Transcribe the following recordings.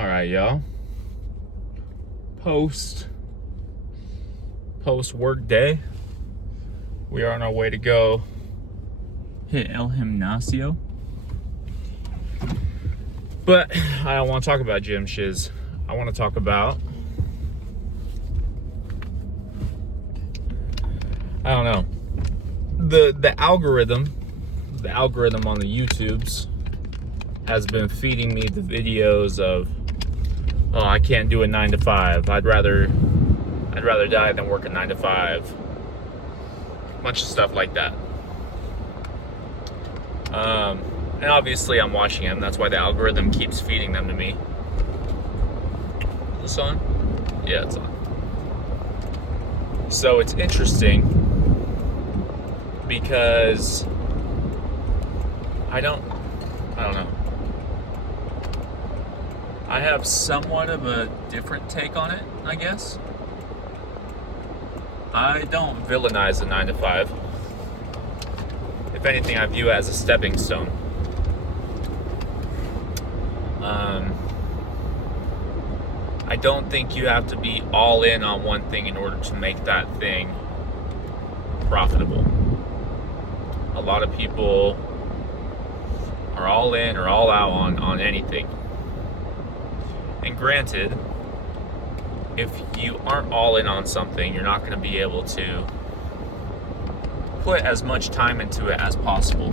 All right, y'all. Post work day, we are on our way to go hit El Gimnasio. But I don't want to talk about gym shiz. I want to talk about, I don't know, the algorithm on the YouTubes has been feeding me the videos of, oh, I can't do a 9 to 5. I'd rather die than work a 9 to 5. A bunch of stuff like that. And obviously I'm watching them. That's why the algorithm keeps feeding them to me. Is this on? Yeah, it's on. So it's interesting because I don't know. I have somewhat of a different take on it, I guess. I don't villainize the 9 to 5. If anything, I view it as a stepping stone. I don't think you have to be all in on one thing in order to make that thing profitable. A lot of people are all in or all out on anything. And granted, if you aren't all in on something, you're not going to be able to put as much time into it as possible.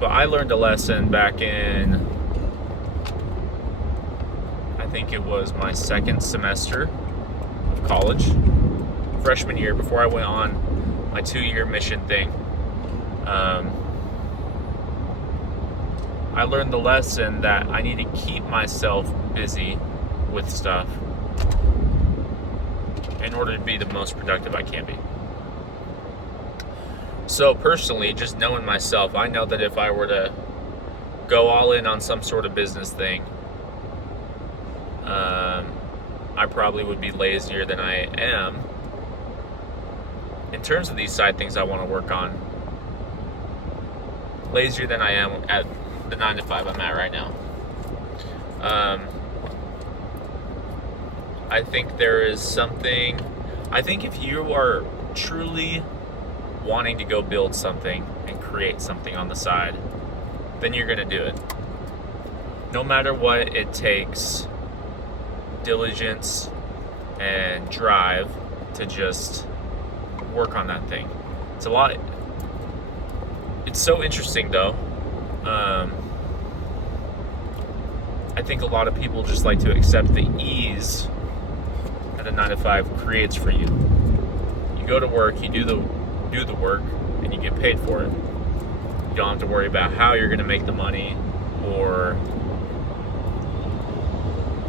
But I learned a lesson back in, I think it was my second semester of college, freshman year, before I went on my 2-year mission thing. I learned the lesson that I need to keep myself busy with stuff in order to be the most productive I can be. So personally, just knowing myself, I know that if I were to go all in on some sort of business thing, I probably would be lazier than I am in terms of these side things I want to work on. Lazier than I am at the 9 to 5 I'm at right now. I think there is something, I think if you are truly wanting to go build something and create something on the side, then you're going to do it. No matter what it takes, diligence and drive to just work on that thing. It's a lot. It's so interesting though. I think a lot of people just like to accept the ease that a 9 to 5 creates for you. You go to work, you do the work, and you get paid for it. You don't have to worry about how you're going to make the money or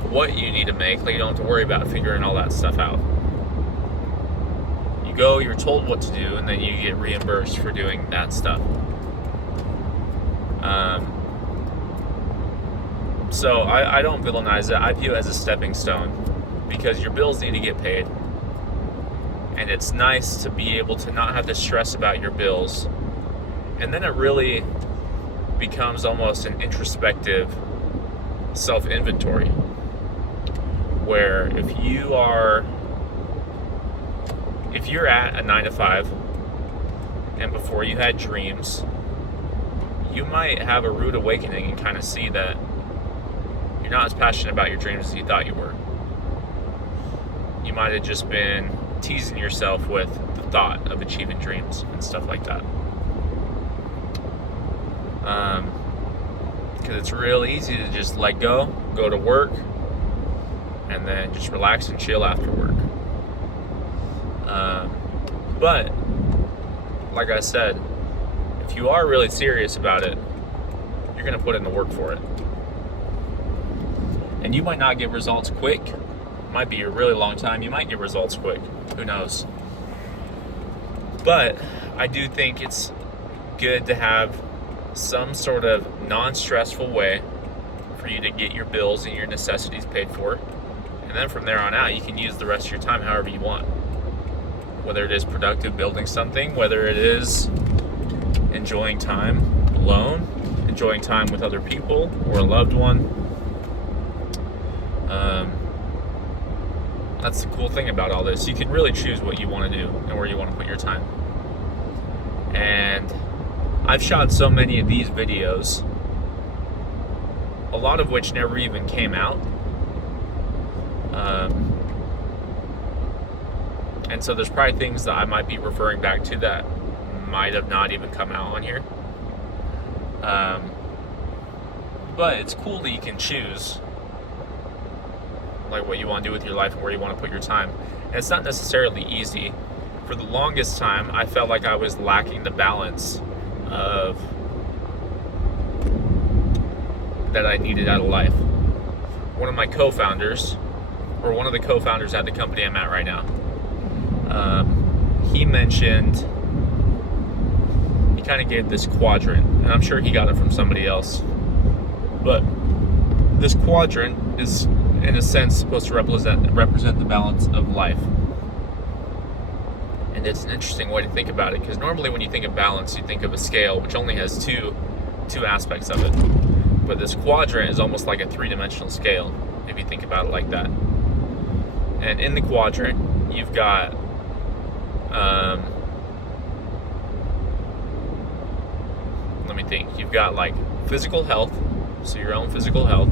what you need to make. Like, you don't have to worry about figuring all that stuff out. You go, you're told what to do, and then you get reimbursed for doing that stuff. So I don't villainize it. I view it as a stepping stone because your bills need to get paid. And it's nice to be able to not have to stress about your bills. And then it really becomes almost an introspective self-inventory. Where if you're at a 9 to 5 and before you had dreams, you might have a rude awakening and kind of see that you're not as passionate about your dreams as you thought you were. You might have just been teasing yourself with the thought of achieving dreams and stuff like that. Because it's real easy to just let go to work, and then just relax and chill after work. But, like I said, if you are really serious about it, you're going to put in the work for it. And you might not get results quick. It might be a really long time. You might get results quick. Who knows? But I do think it's good to have some sort of non-stressful way for you to get your bills and your necessities paid for. And then from there on out, you can use the rest of your time however you want. Whether it is productive building something, whether it is enjoying time alone, enjoying time with other people or a loved one. That's the cool thing about all this. You can really choose what you want to do and where you want to put your time. And I've shot so many of these videos, a lot of which never even came out. And so there's probably things that I might be referring back to that might have not even come out on here. But it's cool that you can choose like what you want to do with your life and where you want to put your time. And it's not necessarily easy. For the longest time, I felt like I was lacking the balance of that I needed out of life. One of the co-founders at the company I'm at right now, he kind of gave this quadrant, and I'm sure he got it from somebody else, but this quadrant is in a sense supposed to represent the balance of life. And it's an interesting way to think about it, because normally when you think of balance, you think of a scale which only has two aspects of it. But this quadrant is almost like a three-dimensional scale, if you think about it like that. And in the quadrant, you've got let me think. You've got like physical health, so your own physical health.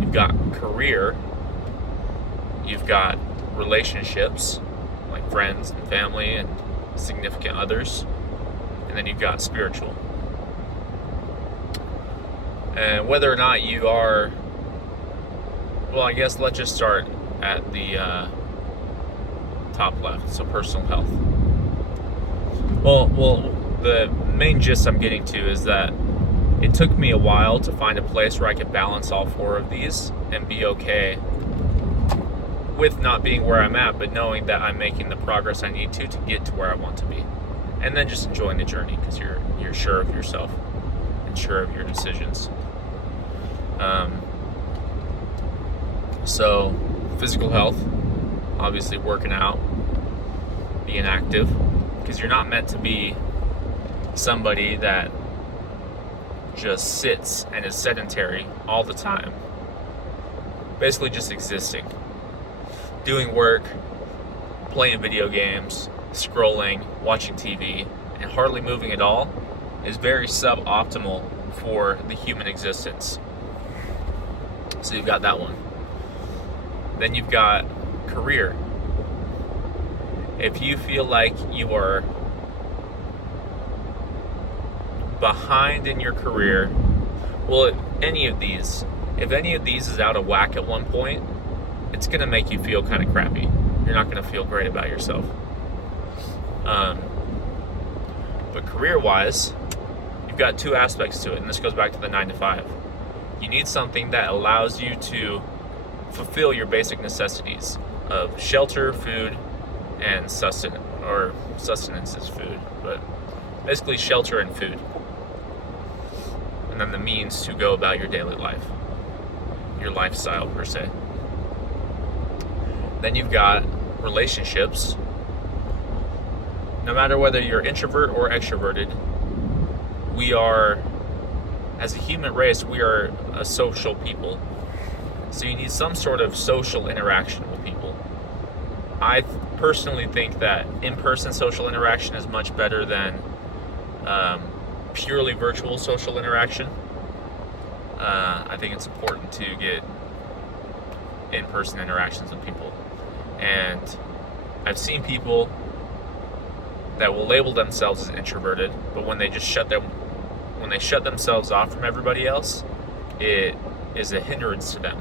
You've got career. You've got relationships, like friends and family and significant others. And then you've got spiritual. And whether or not you are, well, I guess let's just start at the top left, so personal health. Well, the main gist I'm getting to is that it took me a while to find a place where I could balance all four of these and be okay with not being where I'm at, but knowing that I'm making the progress I need to get to where I want to be. And then just enjoying the journey, because you're sure of yourself and sure of your decisions. So physical health, obviously working out, being active, because you're not meant to be somebody that just sits and is sedentary all the time, basically just existing, doing work, playing video games, scrolling, watching TV, and hardly moving at all is very suboptimal for the human existence. So you've got that one. Then you've got career. If you feel like you are behind in your career, well, if any of these is out of whack at one point, it's going to make you feel kind of crappy. You're not going to feel great about yourself. But career-wise, you've got two aspects to it, and this goes back to the 9 to 5. You need something that allows you to fulfill your basic necessities of shelter, food, and sustenance, or sustenance is food, but basically shelter and food. And then the means to go about your daily life, your lifestyle per se. Then you've got relationships. No matter whether you're introvert or extroverted, we are, as a human race, we are a social people. So you need some sort of social interaction with people. I personally think that in-person social interaction is much better than purely virtual social interaction. I think it's important to get in-person interactions with people. And I've seen people that will label themselves as introverted, but when they shut themselves off from everybody else, it is a hindrance to them.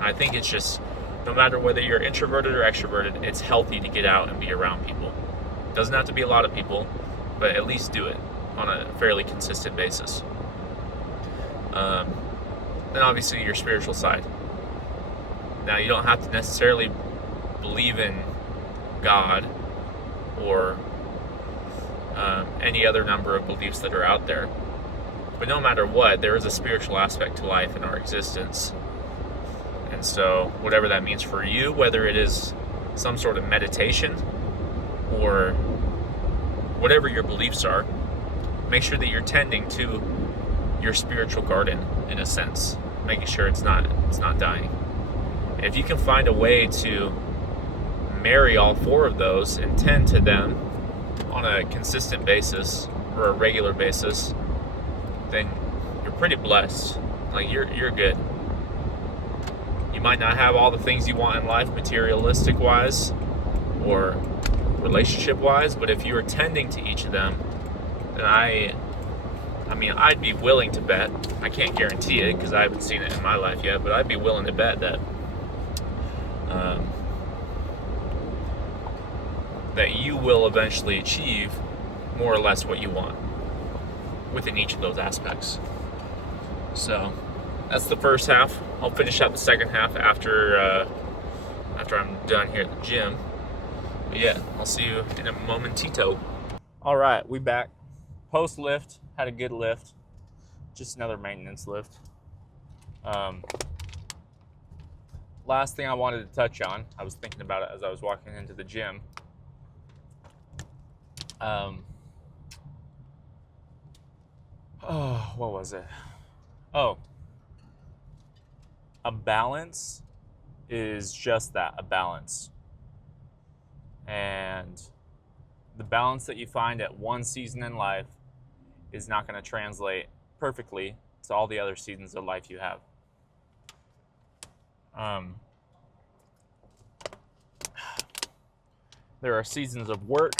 I think it's just, no matter whether you're introverted or extroverted, it's healthy to get out and be around people. It doesn't have to be a lot of people, but at least do it on a fairly consistent basis. Then obviously your spiritual side. Now, you don't have to necessarily believe in God or any other number of beliefs that are out there. But no matter what, there is a spiritual aspect to life and our existence. And so whatever that means for you, whether it is some sort of meditation or whatever your beliefs are, make sure that you're tending to your spiritual garden in a sense, making sure it's not dying. And if you can find a way to marry all four of those and tend to them on a consistent basis or a regular basis, then you're pretty blessed. Like you're good. You might not have all the things you want in life materialistic wise or relationship wise, but if you are tending to each of them, then I mean, I'd be willing to bet, I can't guarantee it because I haven't seen it in my life yet, but I'd be willing to bet that that you will eventually achieve more or less what you want within each of those aspects. So that's the first half. I'll finish out the second half after I'm done here at the gym. But yeah, I'll see you in a momentito. All right, we back. Post lift, had a good lift. Just another maintenance lift. Last thing I wanted to touch on, I was thinking about it as I was walking into the gym. What was it? Oh, a balance is just that, a balance. And the balance that you find at one season in life is not going to translate perfectly to all the other seasons of life you have. There are seasons of work.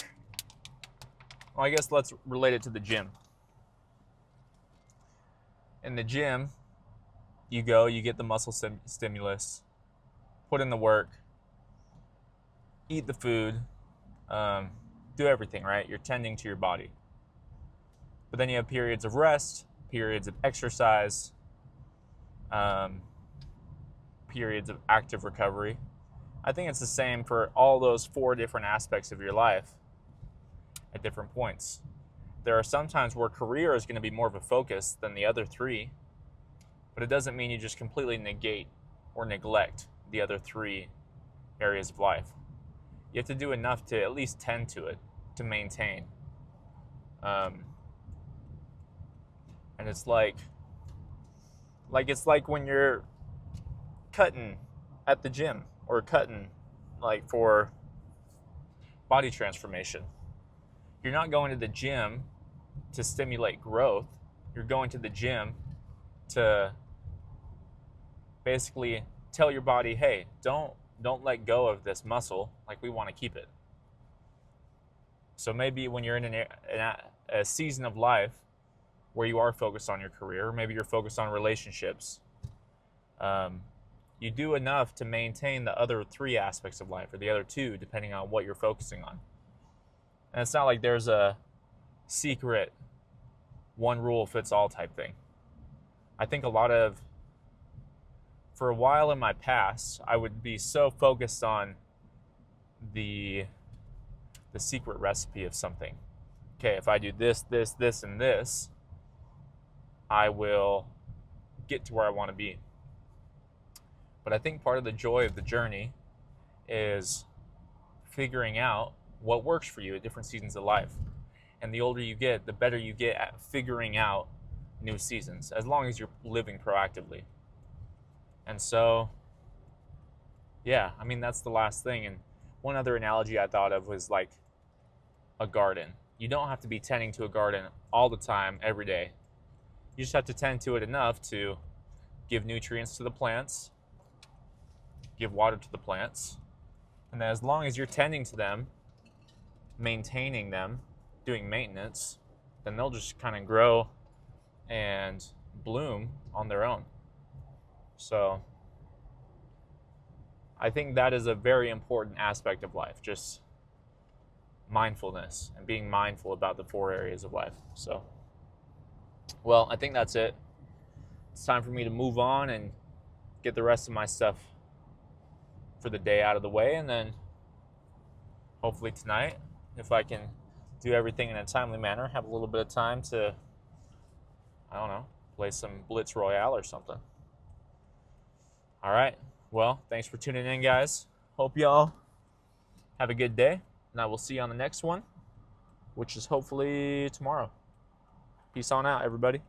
Well, I guess let's relate it to the gym. In the gym, you go, you get the muscle stimulus, put in the work, eat the food, do everything, right? You're tending to your body. But then you have periods of rest, periods of exercise, periods of active recovery. I think it's the same for all those four different aspects of your life at different points. There are some times where career is going to be more of a focus than the other three, but it doesn't mean you just completely negate or neglect the other three areas of life. You have to do enough to at least tend to it, to maintain. And it's like when you're cutting at the gym or cutting like for body transformation. You're not going to the gym to stimulate growth. You're going to the gym to basically tell your body, hey, don't let go of this muscle. Like, we want to keep it. So maybe when you're in a season of life where you are focused on your career, or maybe you're focused on relationships, you do enough to maintain the other three aspects of life, or the other two, depending on what you're focusing on. And it's not like there's a secret one rule fits all type thing. I think for a while in my past, I would be so focused on the secret recipe of something. Okay, if I do this, this, this, and this, I will get to where I want to be. But I think part of the joy of the journey is figuring out what works for you at different seasons of life. And the older you get, the better you get at figuring out new seasons, as long as you're living proactively. And so, yeah, I mean, that's the last thing. And one other analogy I thought of was like a garden. You don't have to be tending to a garden all the time, every day. You just have to tend to it enough to give nutrients to the plants, give water to the plants. And then as long as you're tending to them, maintaining them, doing maintenance, then they'll just kind of grow and bloom on their own. So I think that is a very important aspect of life, just mindfulness and being mindful about the four areas of life. So, well, I think that's it. It's time for me to move on and get the rest of my stuff for the day out of the way, and then hopefully tonight, if I can do everything in a timely manner, have a little bit of time to, I don't know, play some Blitz Royale or something. All right. Well, thanks for tuning in, guys. Hope y'all have a good day, and I will see you on the next one, which is hopefully tomorrow. Peace on out, everybody.